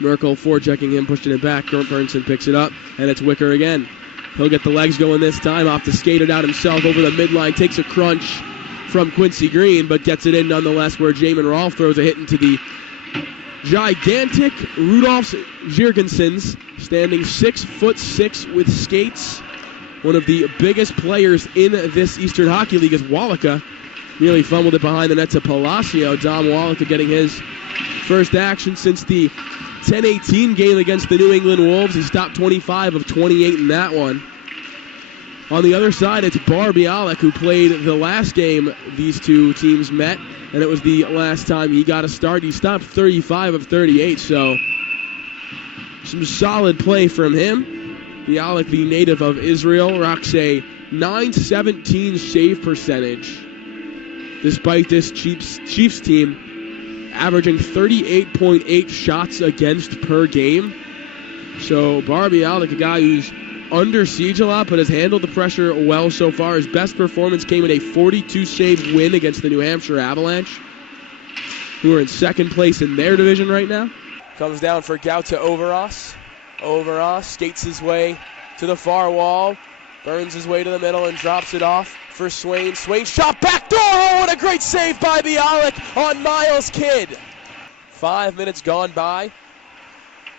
Merkel forechecking him, pushing it back. Burnson picks it up, and it's Wicker again. He'll get the legs going this time, off to skate it out himself over the midline, takes a crunch from Quincy Green, but gets it in nonetheless, where Jamin Rolfe throws a hit into the gigantic Rudolf Jirgensens, standing 6'6" with skates. One of the biggest players in this Eastern Hockey League is Walicka. Nearly fumbled it behind the net to Palacio. Dom Walicka getting his first action since the 10-18 game against the New England Wolves. He stopped 25 of 28 in that one. On the other side, it's Bar Bialik, who played the last game these two teams met, and it was the last time he got a start. He stopped 35 of 38, so some solid play from him. Bialik, the native of Israel, rocks a .917 save percentage, despite this Chiefs team averaging 38.8 shots against per game. So Bar Bialik, a guy who's under siege a lot, but has handled the pressure well so far. His best performance came in a 42-save win against the New Hampshire Avalanche, who are in second place in their division right now. Comes down for Gout to Overos. Overos skates his way to the far wall, burns his way to the middle, and drops it off for Swain. Swain shot back door. Oh, what a great save by Bialik on Miles Kidd. 5 minutes gone by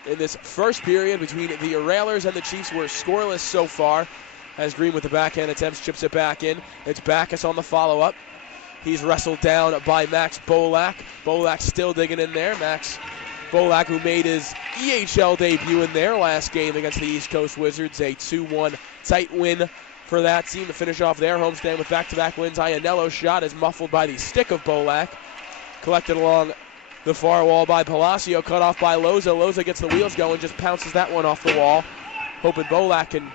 in this first period between the Railers and the Chiefs. We're scoreless so far, as Green with the backhand attempts chips it back in. It's Backus on the follow-up. He's wrestled down by Max Bolak. Bolak still digging in there. Max Bolak, who made his EHL debut in their last game against the East Coast Wizards. A 2-1 tight win for that team to finish off their homestand with back-to-back wins. Iannello's shot is muffled by the stick of Bolak. Collected along the far wall by Palacio, cut off by Loza. Loza gets the wheels going, just pounces that one off the wall. Hoping Bolak can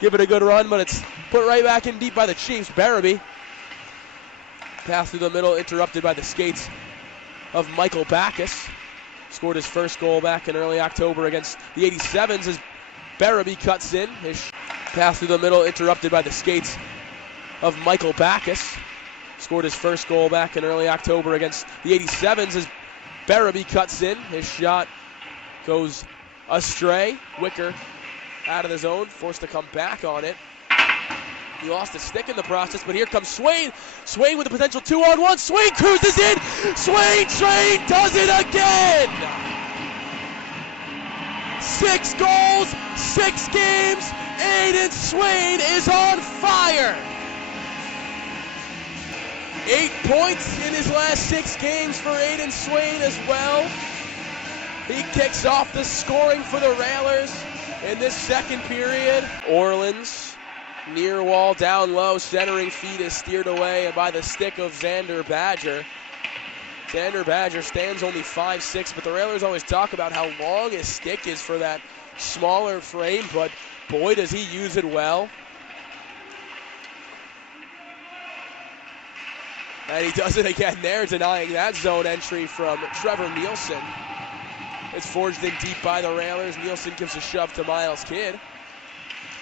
give it a good run, but it's put right back in deep by the Chiefs. Barabee. Pass through the middle, interrupted by the skates of Michael Backus. Scored his first goal back in early October against the 87s as Barabee cuts in. His pass through the middle, interrupted by the skates of Michael Backus. Scored his first goal back in early October against the 87s as Barabee cuts in. His shot goes astray. Wicker out of the zone, forced to come back on it. He lost a stick in the process, but here comes Swain. Swain with a potential 2-on-1. Swain cruises in. Swain does it again. 6 goals, 6 games. Aiden Swain is on fire. 8 points in his last 6 games for Aiden Swain as well. He kicks off the scoring for the Railers in this second period. Orleans, near wall, down low, centering feed is steered away by the stick of Xander Badger. Xander Badger stands only 5'6", but the Railers always talk about how long his stick is for that smaller frame, but boy does he use it well. And he does it again there, denying that zone entry from Trevor Nielsen. It's forged in deep by the Railers. Nielsen gives a shove to Miles Kidd.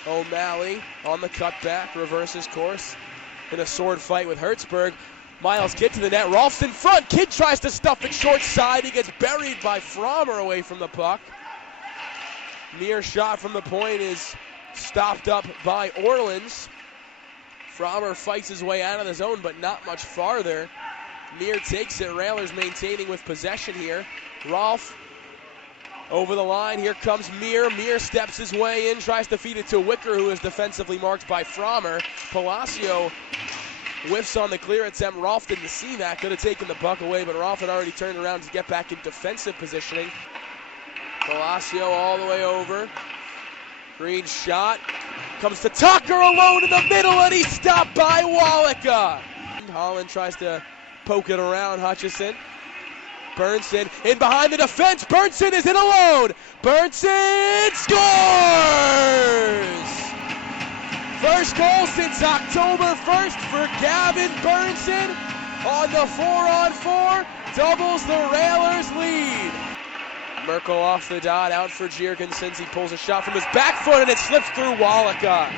O'Malley on the cutback, reverses course in a sword fight with Hertzberg. Miles Kidd to the net. Rolfe's in front. Kidd tries to stuff it short side. He gets buried by Frommer away from the puck. Near shot from the point is stopped up by Orleans. Frommer fights his way out of the zone, but not much farther. Meir takes it. Railers maintaining with possession here. Rolfe over the line. Here comes Meir. Meir steps his way in, tries to feed it to Wicker, who is defensively marked by Frommer. Palacio whiffs on the clear attempt. Rolfe didn't see that. Could have taken the puck away, but Rolfe had already turned around to get back in defensive positioning. Palacio all the way over. Green shot. Comes to Tucker alone in the middle, and he's stopped by Walicka. Holland tries to poke it around Hutchison. Burnson in behind the defense. Burnson is in alone. Burnson scores! First goal since October 1st for Gavin Burnson on the 4-on-4. Doubles the Railers lead. Merkel off the dot, out for Jirgensens. He pulls a shot from his back foot, and it slips through Walicka.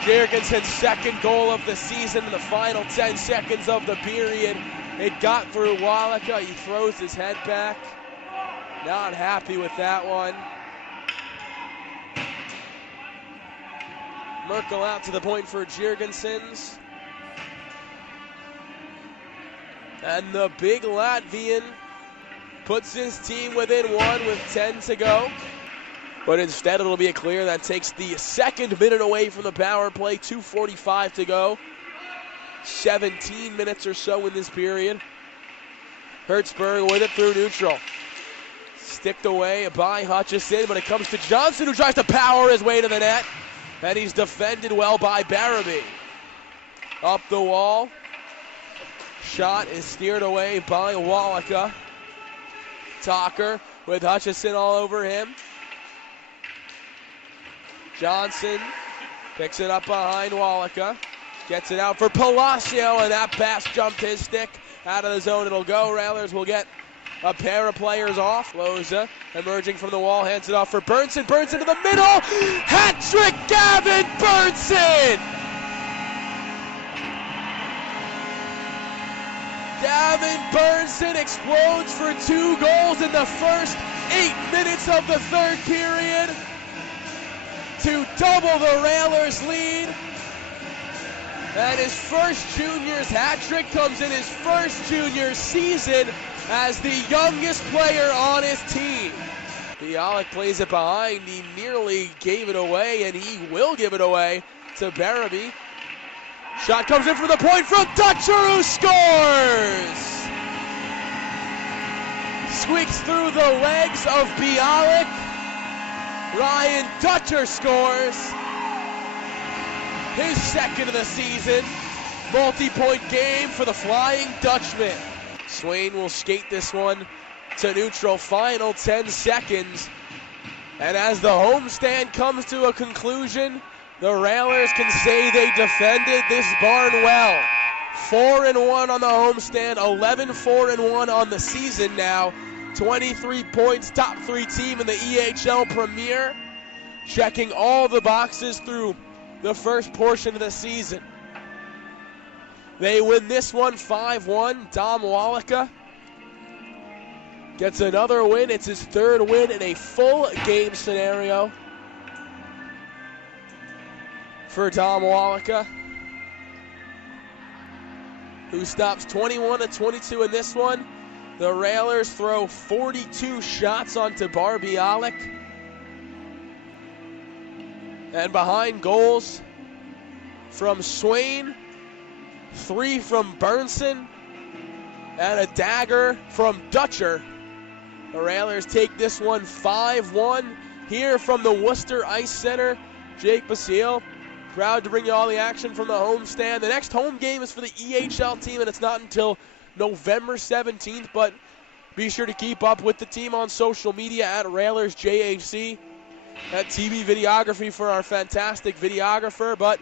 Jirgensen's second goal of the season in the final 10 seconds of the period. It got through Walicka. He throws his head back. Not happy with that one. Merkel out to the point for Jirgensens. And the big Latvian puts his team within one with 10 to go. But instead it'll be a clear that takes the second minute away from the power play. 2:45 to go. 17 minutes or so in this period. Hertzberg with it through neutral. Sticked away by Hutchison, but it comes to Johnson, who tries to power his way to the net. And he's defended well by Barabee. Up the wall. Shot is steered away by Walicka. Talker with Hutchison all over him. Johnson picks it up behind Walicka. Gets it out for Palacio, and that pass jumped his stick. Out of the zone it'll go. Railers will get a pair of players off. Loza emerging from the wall, hands it off for Burnson. Burnson to the middle. Hat trick, Gavin Burnson! Gavin Burnson explodes for 2 goals in the first 8 minutes of the third period to double the Railers' lead. And his first juniors hat trick comes in his first junior season as the youngest player on his team. Bialik plays it behind. He nearly gave it away, and he will give it away to Barabee. Shot comes in from the point from Dutcher, who scores! Squeaks through the legs of Bialik. Ryan Dutcher scores. His second of the season. Multi-point game for the Flying Dutchman. Swain will skate this one to neutral. Final 10 seconds. And as the homestand comes to a conclusion, the Railers can say they defended this barn well. 4-1 on the homestand, 11-4-1 on the season now. 23 points, top 3 team in the EHL Premier. Checking all the boxes through the first portion of the season. They win this one 5-1. Dom Walicka gets another win. It's his 3rd win in a full game scenario for Dom Walicka, who stops 21-22 in this one. The Railers throw 42 shots onto Bialik. And behind goals from Swain, 3 from Burnson, and a dagger from Dutcher. The Railers take this one 5-1 here from the Worcester Ice Center. Jake Basile, proud to bring you all the action from the homestand. The next home game is for the EHL team, and it's not until November 17th, but be sure to keep up with the team on social media at Railers JHC. That TV videography for our fantastic videographer, but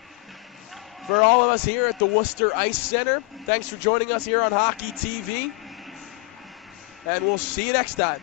for all of us here at the Worcester Ice Center, thanks for joining us here on Hockey TV, and we'll see you next time.